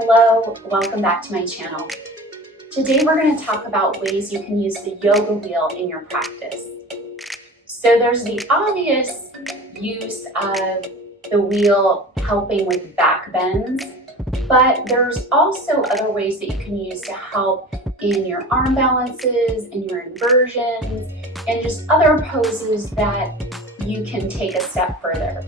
Hello, welcome back to my channel. Today we're going to talk about ways you can use the yoga wheel in your practice. So there's the obvious use of the wheel helping with back bends, but there's also other ways that you can use to help in your arm balances, in your inversions, and just other poses that you can take a step further.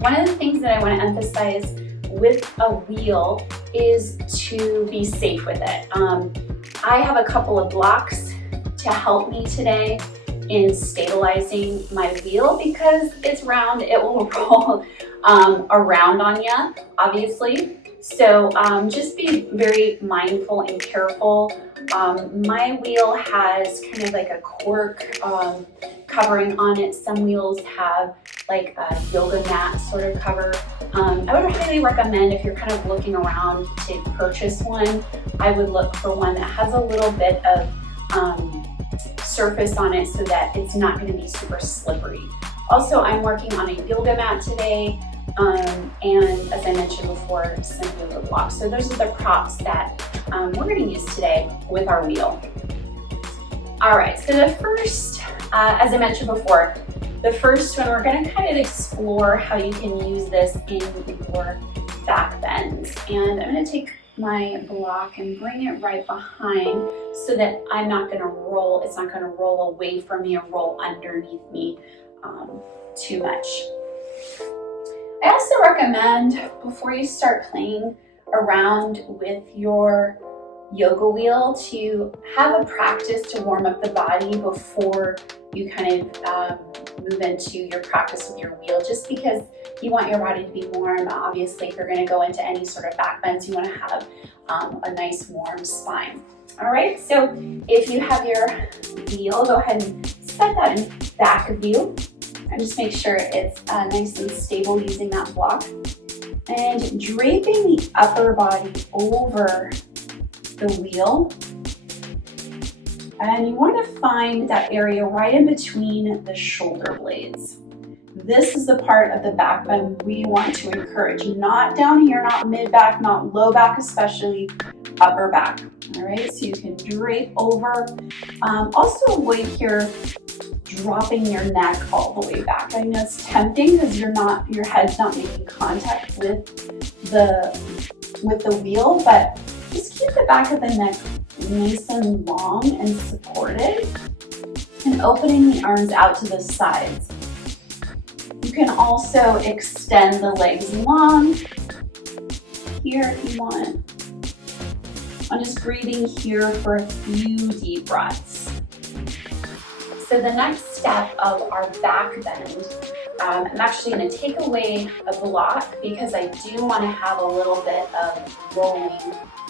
One of the things that I want to emphasize with a wheel is to be safe with it. I have a couple of blocks to help me today in stabilizing my wheel because it's round, it will roll around on you, obviously. So just be very mindful and careful. My wheel has kind of like a cork covering on it. Some wheels have like a yoga mat sort of cover. I would highly recommend, if you're kind of looking around to purchase one, I would look for one that has a little bit of surface on it so that it's not going to be super slippery. Also, I'm working on a yoga mat today, and as I mentioned before, some yoga blocks. So those are the props that we're going to use today with our wheel. All right, so the first, as I mentioned before, the first one, we're going to kind of explore how you can use this in your back bends. And I'm going to take my block and bring it right behind so that I'm not going to roll, it's not going to roll away from me or roll underneath me too much. I also recommend, before you start playing around with your yoga wheel, to have a practice to warm up the body before you kind of move into your practice with your wheel, just because you want your body to be warm. Obviously, if you're going to go into any sort of back bends, you want to have a nice warm spine. All right, so if you have your wheel, go ahead and set that in back view and just make sure it's nice and stable using that block. And draping the upper body over the wheel. And you want to find that area right in between the shoulder blades. This is the part of the back bend we want to encourage. Not down here, not mid back, not low back, especially upper back. All right, so you can drape over. Also avoid here dropping your neck all the way back. I know it's tempting because your head's not making contact with the wheel, but just keep the back of the neck nice and long and supported, and opening the arms out to the sides. You can also extend the legs long here if you want. I'm just breathing here for a few deep breaths. So the next step of our back bend, I'm actually going to take away a block because I do want to have a little bit of rolling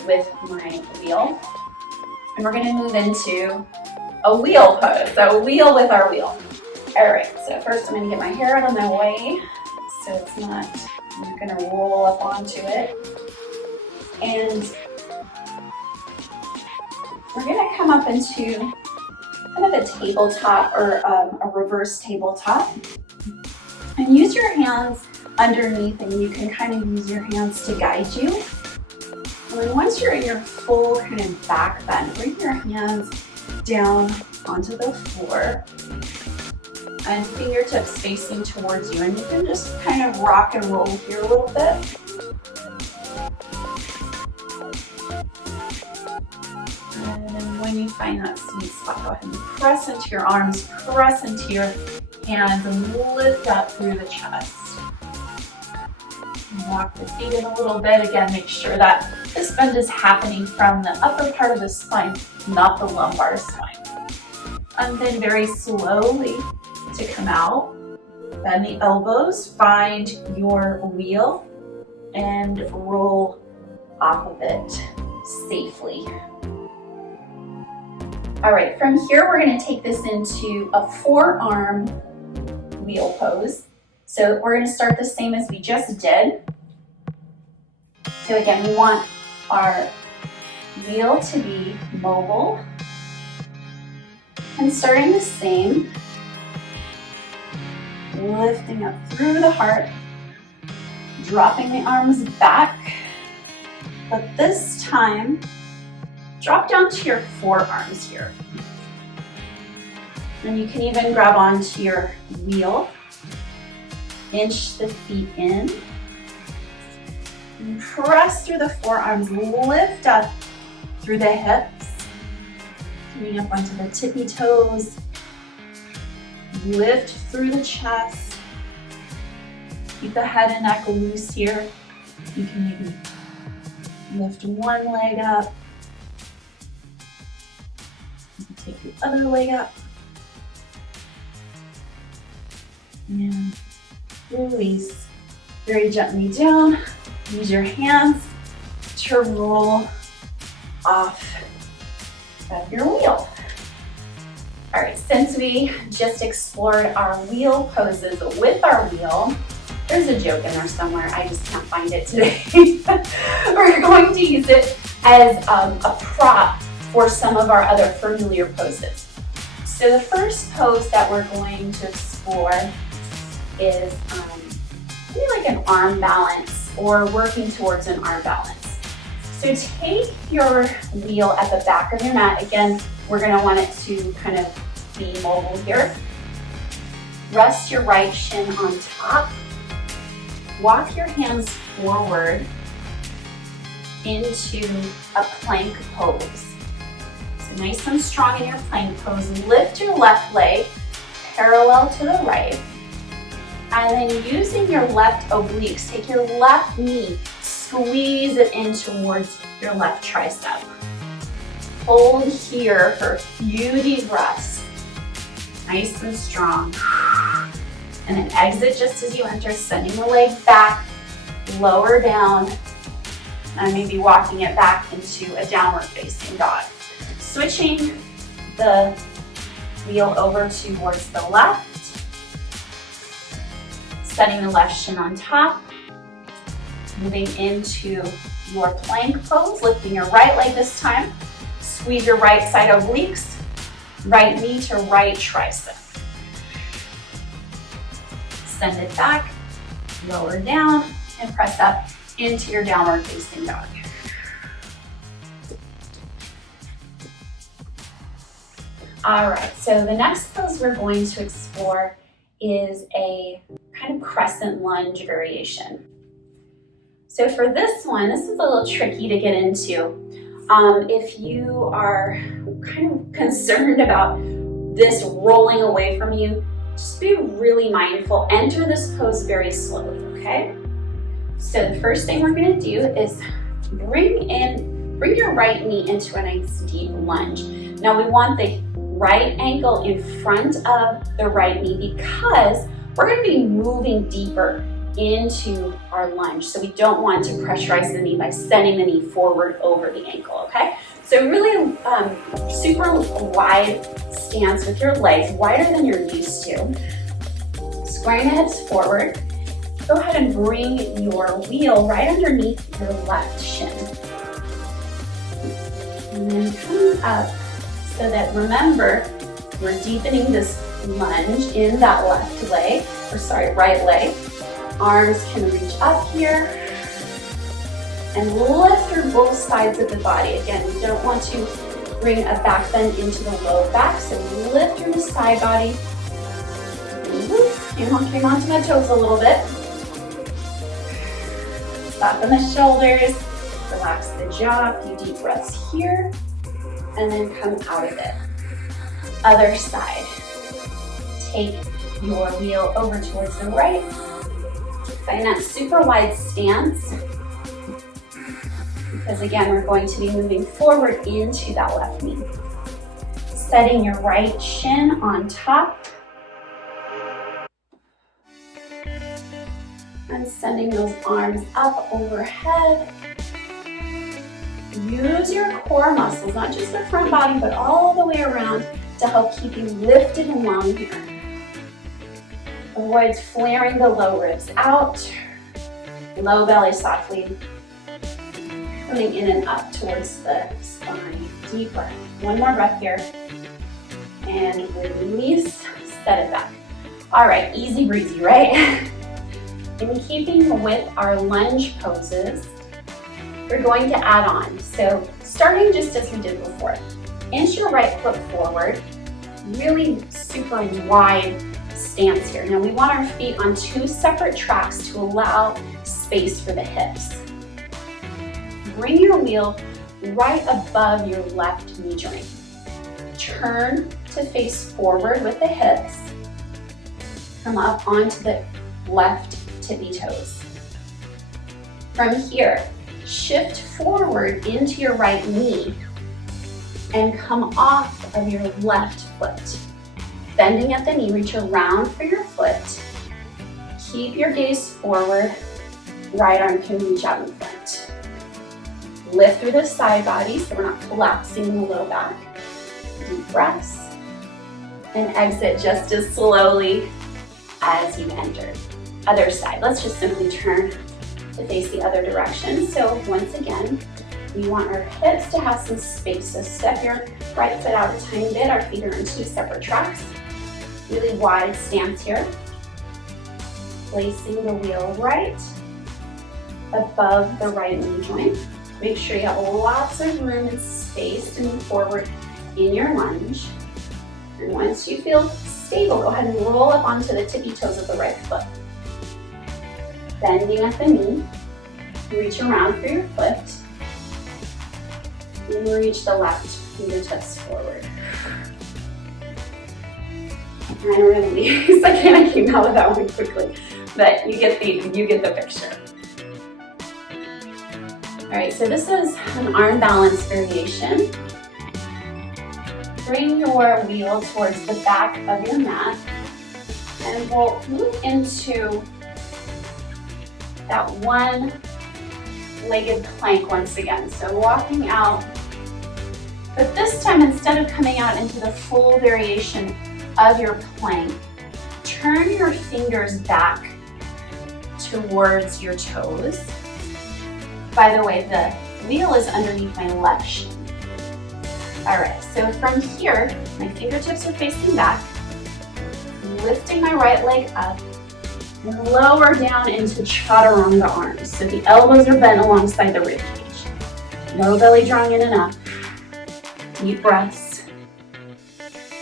with my wheel. And we're going to move into a wheel pose, so a wheel with our wheel. All right, so first I'm going to get my hair out of my way so I'm not going to roll up onto it. And we're going to come up into kind of a tabletop or a reverse tabletop. And use your hands underneath, and you can kind of use your hands to guide you. And then once you're in your full kind of back bend, bring your hands down onto the floor and fingertips facing towards you. And you can just kind of rock and roll here a little bit. And then when you find that sweet spot, go ahead and press into your arms, press into your hands, and lift up through the chest. Walk the feet in a little bit. Again, make sure that this bend is happening from the upper part of the spine, not the lumbar spine. And then very slowly to come out, bend the elbows, find your wheel, and roll off of it safely. All right, from here we're going to take this into a forearm wheel pose. So we're going to start the same as we just did. So again, we want our wheel to be mobile. And starting the same, lifting up through the heart, dropping the arms back, But this time, drop down to your forearms here. And you can even grab onto your wheel, inch the feet in, and press through the forearms, lift up through the hips, coming up onto the tippy toes, lift through the chest, keep the head and neck loose here. You can even lift one leg up, you can take the other leg up, and release very gently down. Use your hands to roll off of your wheel. All right, since we just explored our wheel poses with our wheel, there's a joke in there somewhere, I just can't find it today. We're going to use it as a prop for some of our other familiar poses. So the first pose that we're going to explore is maybe like an arm balance or working towards an arm balance. So take your wheel at the back of your mat. Again, we're gonna want it to kind of be mobile here. Rest your right shin on top. Walk your hands forward into a plank pose. So nice and strong in your plank pose. Lift your left leg parallel to the right. And then using your left obliques, take your left knee, squeeze it in towards your left tricep. Hold here for a few deep breaths. Nice and strong. And then exit just as you enter, sending the leg back, lower down, and maybe walking it back into a downward facing dog. Switching the wheel over towards the left, setting the left shin on top, moving into your plank pose, lifting your right leg this time, squeeze your right side obliques, right knee to right tricep. Send it back, lower down, and press up into your downward facing dog. All right, so the next pose we're going to explore is a kind of crescent lunge variation. So for this one, this is a little tricky to get into. If you are kind of concerned about this rolling away from you, just be really mindful. Enter this pose very slowly, okay? So the first thing we're gonna do is bring your right knee into a nice deep lunge. Now we want the right ankle in front of the right knee because we're gonna be moving deeper into our lunge. So we don't want to pressurize the knee by sending the knee forward over the ankle, okay? So really super wide stance with your legs, wider than you're used to. Squaring the hips forward. Go ahead and bring your wheel right underneath your left shin. And then come up so that, remember, we're deepening this lunge in that right leg. Arms can reach up here and lift through both sides of the body. Again, we don't want to bring a back bend into the low back, so lift through the side body. Came onto my toes a little bit. Soften the shoulders, relax the jaw, a few deep breaths here, and then come out of it. Other side. Take your wheel over towards the right. Find that super wide stance, because again, we're going to be moving forward into that left knee. Setting your right shin on top. And sending those arms up overhead. Use your core muscles, not just the front body, but all the way around to help keep you lifted and long here. Avoid flaring the low ribs out. Low belly softly coming in and up towards the spine. Deeper. One more breath here. And release, set it back. All right, easy breezy, right? In keeping with our lunge poses, we're going to add on. So starting just as we did before, inch your right foot forward, really super wide stance here. Now we want our feet on 2 separate tracks to allow space for the hips. Bring your wheel right above your left knee joint. Turn to face forward with the hips. Come up onto the left tippy toes. From here, shift forward into your right knee and come off of your left foot. Bending at the knee, reach around for your foot. Keep your gaze forward. Right arm can reach out in front. Lift through the side body so we're not collapsing in the low back. Deep breaths. And exit just as slowly as you entered. Other side. Let's just simply turn to face the other direction. So once again, we want our hips to have some space. So step your right foot out a tiny bit. Our feet are on 2 separate tracks. Really wide stance here. Placing the wheel right above the right knee joint. Make sure you have lots of room and space to move forward in your lunge. And once you feel stable, go ahead and roll up onto the tippy toes of the right foot. Bending at the knee, reach around for your foot, and reach the left fingertips forward. And release. I came out of that one quickly, but you get the picture. All right, so this is an arm balance variation. Bring your wheel towards the back of your mat, and we'll move into that one-legged plank once again. So walking out, but this time instead of coming out into the full variation of your plank, turn your fingers back towards your toes. By the way, the wheel is underneath my left shin. All right, so from here, my fingertips are facing back, lifting my right leg up, and lower down into chaturanga arms. So the elbows are bent alongside the rib cage. No belly drawing in and up. Deep breaths.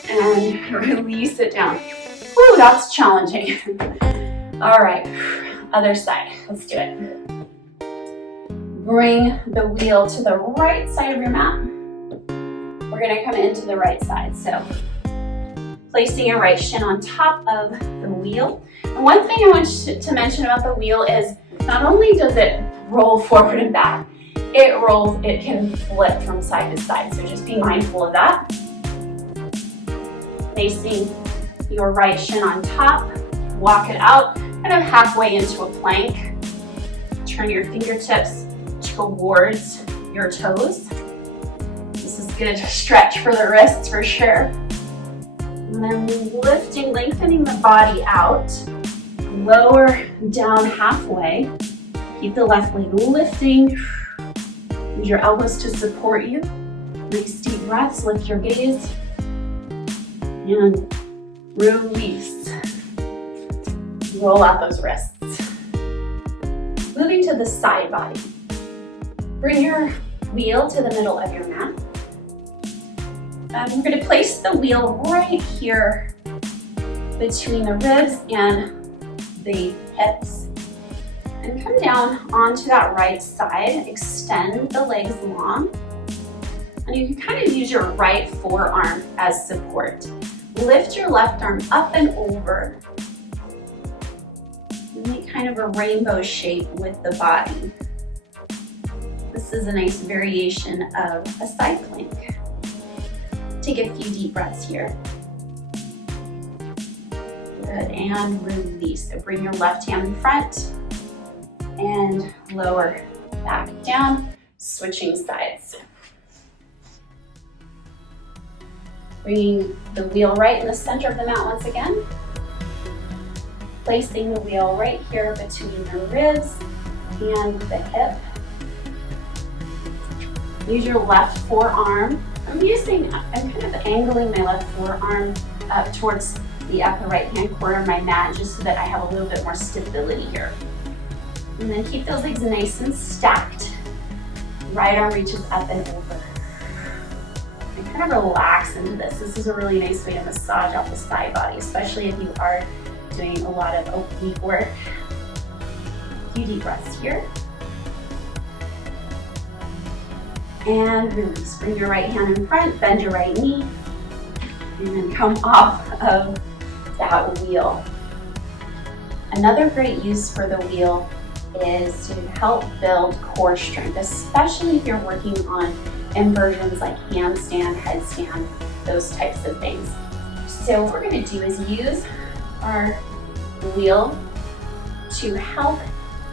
And release it down. Whew, that's challenging. All right, other side. Let's do it. Bring the wheel to the right side of your mat. We're gonna come into the right side. So placing your right shin on top of the wheel. And one thing I want to mention about the wheel is not only does it roll forward and back, it can flip from side to side. So just be mindful of that. Placing your right shin on top, walk it out, kind of halfway into a plank. Turn your fingertips towards your toes. This is good stretch for the wrists for sure. And then lifting, lengthening the body out. Lower down halfway. Keep the left leg lifting. Use your elbows to support you. Nice deep breaths, lift your gaze. And release. Roll out those wrists. Moving to the side body. Bring your wheel to the middle of your mat. We're going to place the wheel right here between the ribs and the hips. And come down onto that right side. Extend the legs long. And you can kind of use your right forearm as support. Lift your left arm up and over. Make kind of a rainbow shape with the body. This is a nice variation of a side plank. Take a few deep breaths here. Good, and release. So bring your left hand in front and lower back down, switching sides. Bringing the wheel right in the center of the mat once again. Placing the wheel right here between the ribs and the hip. Use your left forearm. I'm kind of angling my left forearm up towards the upper right hand corner of my mat just so that I have a little bit more stability here. And then keep those legs nice and stacked. right arm reaches up and over. And kind of relax into this. This is a really nice way to massage out the side body, especially if you are doing a lot of oblique work. A few deep breaths here. And release. Bring your right hand in front, bend your right knee, and then come off of that wheel. Another great use for the wheel is to help build core strength, especially if you're working on inversions like handstand, headstand, those types of things. So what we're going to do is use our wheel to help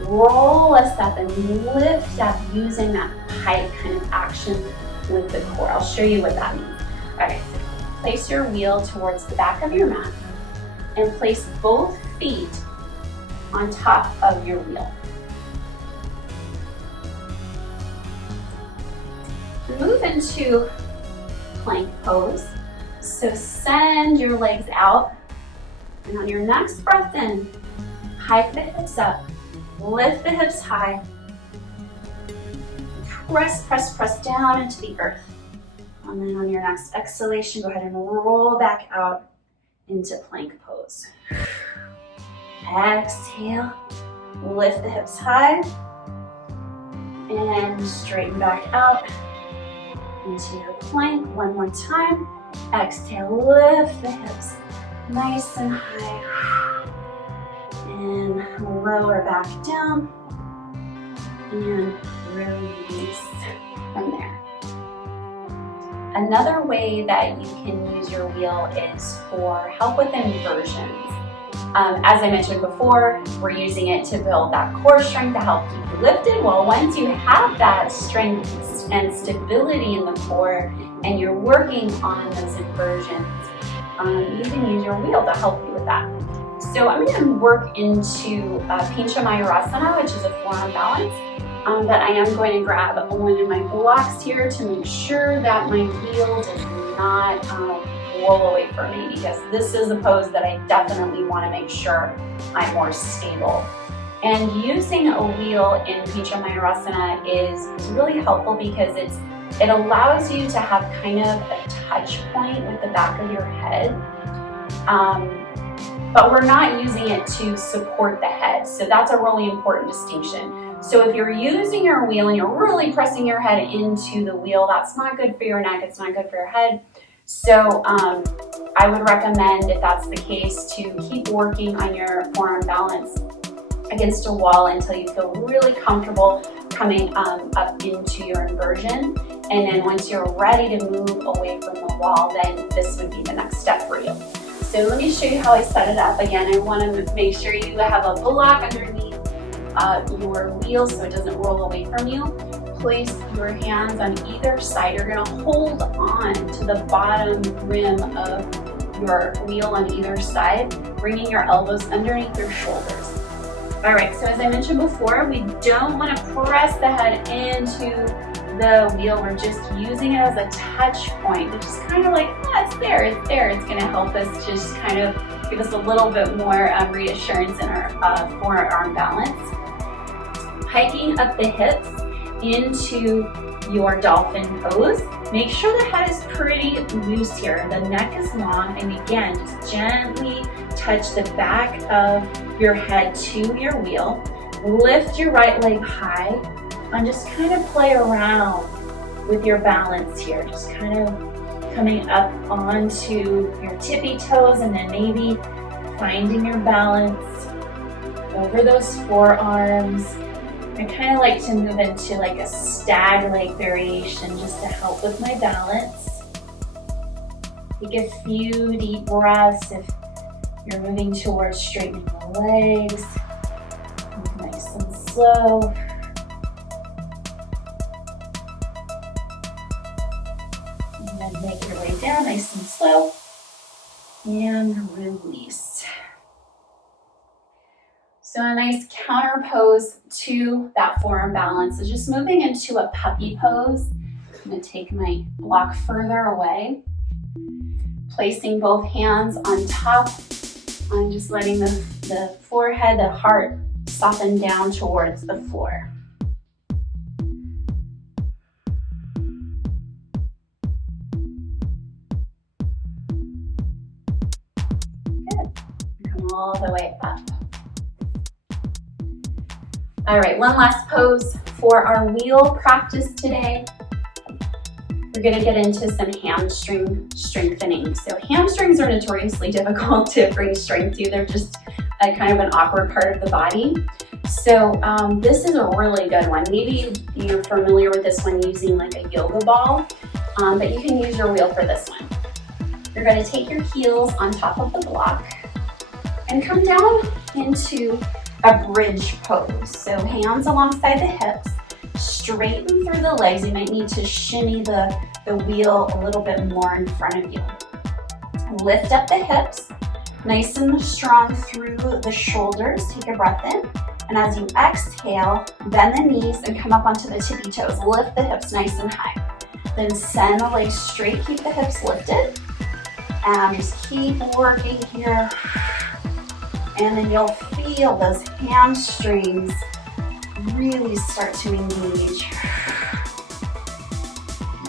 roll us up and lift up using that pike kind of action with the core. I'll show you what that means. All right, so place your wheel towards the back of your mat and place both feet on top of your wheel. Move into plank pose. So send your legs out, and on your next breath in, hike the hips up, lift the hips high, press, press, press down into the earth. And then on your next exhalation, go ahead and roll back out into plank pose. Exhale, lift the hips high, and straighten back out into your plank. One more time. Exhale, lift the hips nice and high, and lower back down, and release from there. Another way that you can use your wheel is for help with inversions. As I mentioned before, we're using it to build that core strength to help keep you lifted. Well, once you have that strength and stability in the core and you're working on those inversions, you can use your wheel to help you with that. So I'm going to work into Pincha Mayurasana, which is a forearm balance. But I am going to grab one of my blocks here to make sure that my wheel does not roll away from me, because this is a pose that I definitely want to make sure I'm more stable. And using a wheel in Pincha Mayurasana is really helpful because it allows you to have kind of a touch point with the back of your head. But we're not using it to support the head. So that's a really important distinction. So if you're using your wheel and you're really pressing your head into the wheel, that's not good for your neck, it's not good for your head. So I would recommend, if that's the case, to keep working on your forearm balance against a wall until you feel really comfortable coming up into your inversion. And then once you're ready to move away from the wall, then this would be the next step for you. So let me show you how I set it up. Again, I want to make sure you have a block underneath your wheel so it doesn't roll away from you. Place your hands on either side. You're going to hold on to the bottom rim of your wheel on either side, bringing your elbows underneath your shoulders. All right, so as I mentioned before, we don't want to press the head into the wheel. We're just using it as a touch point, which is kind of like, it's there, it's there. It's going to help us just kind of give us a little bit more reassurance in our forearm balance. Hiking up the hips into your dolphin pose. Make sure the head is pretty loose here. The neck is long, and again, just gently touch the back of your head to your wheel. Lift your right leg high and just kind of play around with your balance here. Just kind of coming up onto your tippy toes and then maybe finding your balance over those forearms. I kind of like to move into like a stag leg variation just to help with my balance. Take a few deep breaths if you're moving towards straightening the legs. Move nice and slow. And then make your way down nice and slow. And release. So a nice counter pose to that forearm balance is just moving into a puppy pose. I'm going to take my block further away, placing both hands on top. I'm just letting the forehead, the heart soften down towards the floor. all the way up. All right, one last pose for our wheel practice today. We're gonna get into some hamstring strengthening. So hamstrings are notoriously difficult to bring strength to. They're just a kind of an awkward part of the body. So this is a really good one. Maybe you're familiar with this one using like a yoga ball, but you can use your wheel for this one. You're gonna take your heels on top of the block and come down into a bridge pose. So hands alongside the hips, straighten through the legs. You might need to shimmy the wheel a little bit more in front of you. Lift up the hips, nice and strong through the shoulders. Take a breath in. And as you exhale, bend the knees and come up onto the tippy toes. Lift the hips nice and high. Then send the legs straight, keep the hips lifted. And just keep working here. And then you'll feel those hamstrings really start to engage.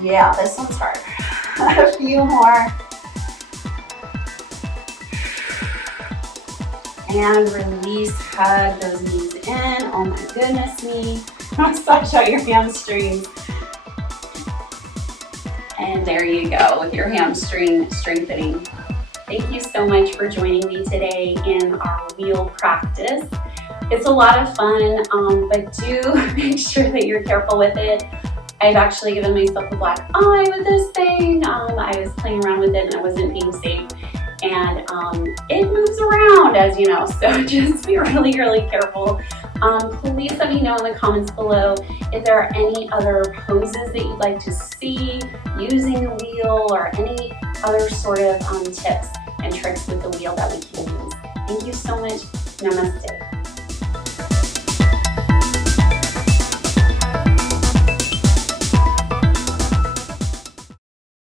Yeah, this one's hard. A few more. And release, hug those knees in. Oh my goodness me. Massage out your hamstrings. And there you go with your hamstring strengthening. Thank you so much for joining me today in our wheel practice. It's a lot of fun, but do make sure that you're careful with it. I've actually given myself a black eye with this thing. I was playing around with it and I wasn't being safe. And it moves around, as you know, so just be really, really careful. Please let me know in the comments below if there are any other poses that you'd like to see using a wheel or any other sort of tips and tricks with the wheel that we can use. Thank you so much. Namaste.